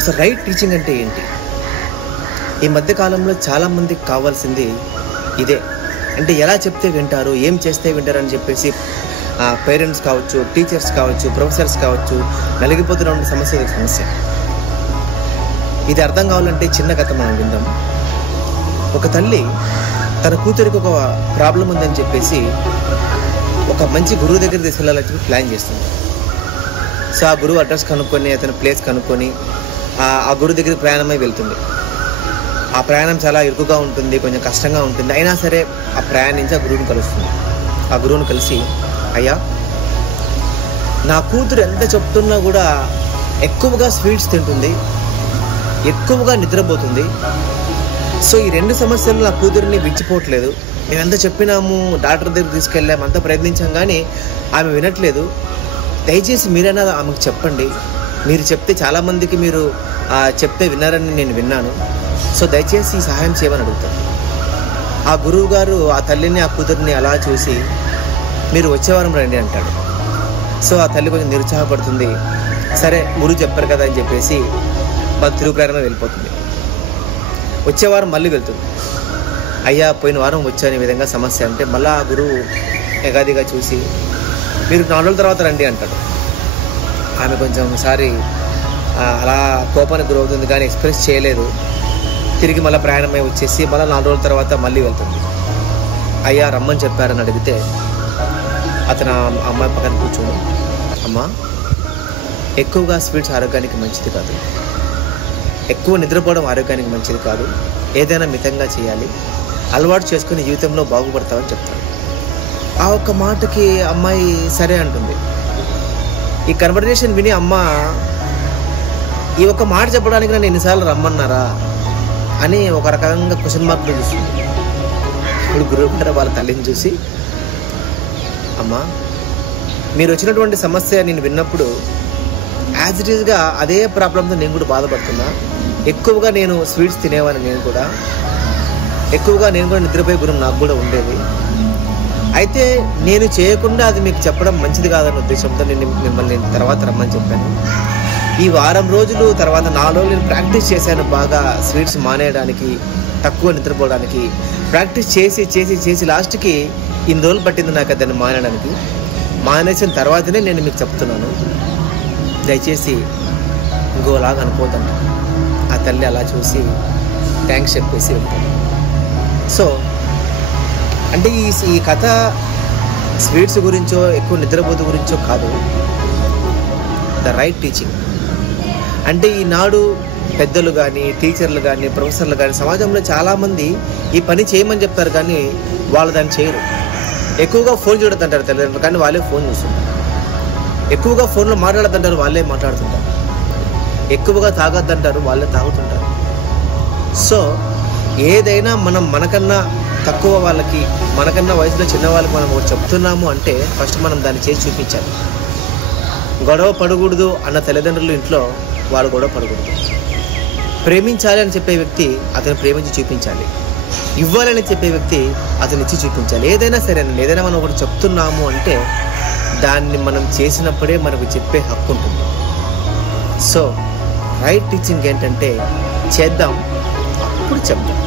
అసలు right teaching అంటే ఏంటి? ఈ మధ్యకాలంలో చాలామందికి కావాల్సింది ఇదే. అంటే ఎలా చెప్తే వింటారు, ఏం చేస్తే వింటారు అని చెప్పేసి పేరెంట్స్ కావచ్చు, టీచర్స్ కావచ్చు, ప్రొఫెసర్స్ కావచ్చు, నలిగిపోతున్న సమస్య. ఇది అర్థం కావాలంటే చిన్న కథ మనం విందాం. ఒక తల్లి తన కూతురికి ఒక ప్రాబ్లం ఉందని చెప్పేసి ఒక మంచి గురువు దగ్గర తీసుకెళ్ళాలని ప్లాన్ చేస్తుంది. సో ఆ గురువు అడ్రస్ కనుక్కొని, అతని ప్లేస్ కనుక్కొని ఆ గురువు దగ్గరికి ప్రయాణమై వెళ్తుంది. ఆ ప్రయాణం చాలా ఇరుకుగా ఉంటుంది, కొంచెం కష్టంగా ఉంటుంది. అయినా సరే ఆ ప్రయాణించి ఆ గురువుని కలుస్తుంది. ఆ గురువుని కలిసి, అయ్యా, నా కూతురు ఎంత చెప్తున్నా కూడా ఎక్కువగా స్వీట్స్ తింటుంది, ఎక్కువగా నిద్రపోతుంది. సో ఈ 2 సమస్యలు నా కూతురిని విడిచిపోవట్లేదు. మేము ఎంత చెప్పినాము, డాక్టర్ దగ్గర తీసుకెళ్ళాము, అంత ప్రయత్నించాం, కానీ ఆమె వినట్లేదు. దయచేసి మీరైనా ఆమెకు చెప్పండి. మీరు చెప్తే చాలామందికి మీరు చెప్తే విన్నారని నేను విన్నాను. సో దయచేసి ఈ సహాయం చేయమని అడుగుతాను. ఆ గురువు గారు ఆ తల్లిని, ఆ కూతురిని అలా చూసి, మీరు వచ్చేవారం రండి అంటాడు. సో ఆ తల్లి కొంచెం నిరుత్సాహపడుతుంది. సరే గురువు చెప్పారు కదా అని చెప్పేసి మన తిరుగు ప్రయాణమే వెళ్ళిపోతుంది. వచ్చేవారం మళ్ళీ వెళ్తుంది. అయ్యా, పోయిన వారం వచ్చాను ఈ విధంగా సమస్య అంటే, మళ్ళీ ఆ గురువు ఎగాదిగా చూసి, మీరు 4 రోజుల తర్వాత రండి అంటాడు. ఆమె కొంచెం సారి అలా కోపానికి గురవుతుంది, కానీ ఎక్స్ప్రెస్ చేయలేదు. తిరిగి మళ్ళీ ప్రయాణమై వచ్చేసి మళ్ళీ 4 రోజుల తర్వాత మళ్ళీ వెళ్తుంది. అయ్యా, రమ్మని చెప్పారని అడిగితే అతను అమ్మాయి పక్కన కూర్చొని, అమ్మా, ఎక్కువగా స్వీట్స్ ఆరోగ్యానికి మంచిది కాదు, ఎక్కువ నిద్రపోవడం ఆరోగ్యానికి మంచిది కాదు, ఏదైనా మితంగా చేయాలి, అలవాటు చేసుకుని జీవితంలో బాగుపడతామని చెప్తాడు. ఆ ఒక్క మాటకి అమ్మాయి సరే అంటుంది. ఈ కన్వర్జేషన్ విని అమ్మ, ఈ ఒక్క మాట చెప్పడానికి నన్ను ఎన్నిసార్లు రమ్మన్నారా అని ఒక రకంగా క్వశ్చన్ మార్కులు చూస్తుంది. ఇప్పుడు గురువు గారు వాళ్ళ తల్లిని చూసి, అమ్మా, మీరు వచ్చినటువంటి సమస్య నేను విన్నప్పుడు యాజ్ ఇట్ ఈజ్గా అదే ప్రాబ్లంతో నేను కూడా బాధపడుతున్నా. ఎక్కువగా నేను స్వీట్స్ తినేవాడిని, ఎక్కువగా నేను కూడా నిద్రపోయే గుణం నాకు కూడా ఉండేది. అయితే నేను చేయకుండా అది మీకు చెప్పడం మంచిది కాదన్న ఉద్దేశంతో నేను మిమ్మల్ని తర్వాత రమ్మని చెప్పాను. ఈ వారం రోజులు తర్వాత 4 రోజులు నేను ప్రాక్టీస్ చేశాను, బాగా స్వీట్స్ మానేయడానికి, తక్కువ నిద్రపోవడానికి. ప్రాక్టీస్ చేసి చేసి చేసి లాస్ట్కి ఇన్ని రోజులు పట్టింది నాకు దాన్ని మానేయడానికి. మానేసిన తర్వాతనే నేను మీకు చెప్తున్నాను, దయచేసి ఇంకోలాగా అనుకోదంట. ఆ తల్లి అలా చూసి థ్యాంక్స్ చెప్పేసి వెళ్తాను. సో అంటే ఈ కథ స్వీట్స్ గురించో, ఎక్కువ నిద్రపోతు గురించో కాదు, ద రైట్ టీచింగ్. అంటే ఈనాడు పెద్దలు కానీ, టీచర్లు కానీ, ప్రొఫెసర్లు కానీ, సమాజంలో చాలామంది ఈ పని చేయమని చెప్తారు, కానీ వాళ్ళు దాన్ని చేయరు. ఎక్కువగా ఫోన్ చూడద్దంటారు తల్లిదండ్రులు, కానీ వాళ్ళే ఫోన్ చూస్తుంటారు. ఎక్కువగా ఫోన్లో మాట్లాడద్దంటారు, వాళ్ళే మాట్లాడుతుంటారు. ఎక్కువగా తాగొద్దంటారు, వాళ్ళే తాగుతుంటారు. సో ఏదైనా మనం మనకన్నా తక్కువ వాళ్ళకి, మనకన్నా వయసులో చిన్న వాళ్ళకి మనం చెప్తున్నాము అంటే ఫస్ట్ మనం దాన్ని చేసి చూపించాలి. గొడవ పడకూడదు అన్న తల్లిదండ్రులు ఇంట్లో వాళ్ళు గొడవ పడకూడదు. ప్రేమించాలి అని చెప్పే వ్యక్తి అతను ప్రేమించి చూపించాలి. ఇవ్వాలని చెప్పే వ్యక్తి అతను ఇచ్చి చూపించాలి. ఏదైనా సరేనండి, ఏదైనా మనం ఒకటి చెప్తున్నాము అంటే దాన్ని మనం చేసినప్పుడే మనకు చెప్పే హక్కు ఉంటుంది. సో రైట్ టీచింగ్ ఏంటంటే చేద్దాం, అప్పుడు చెప్దాం.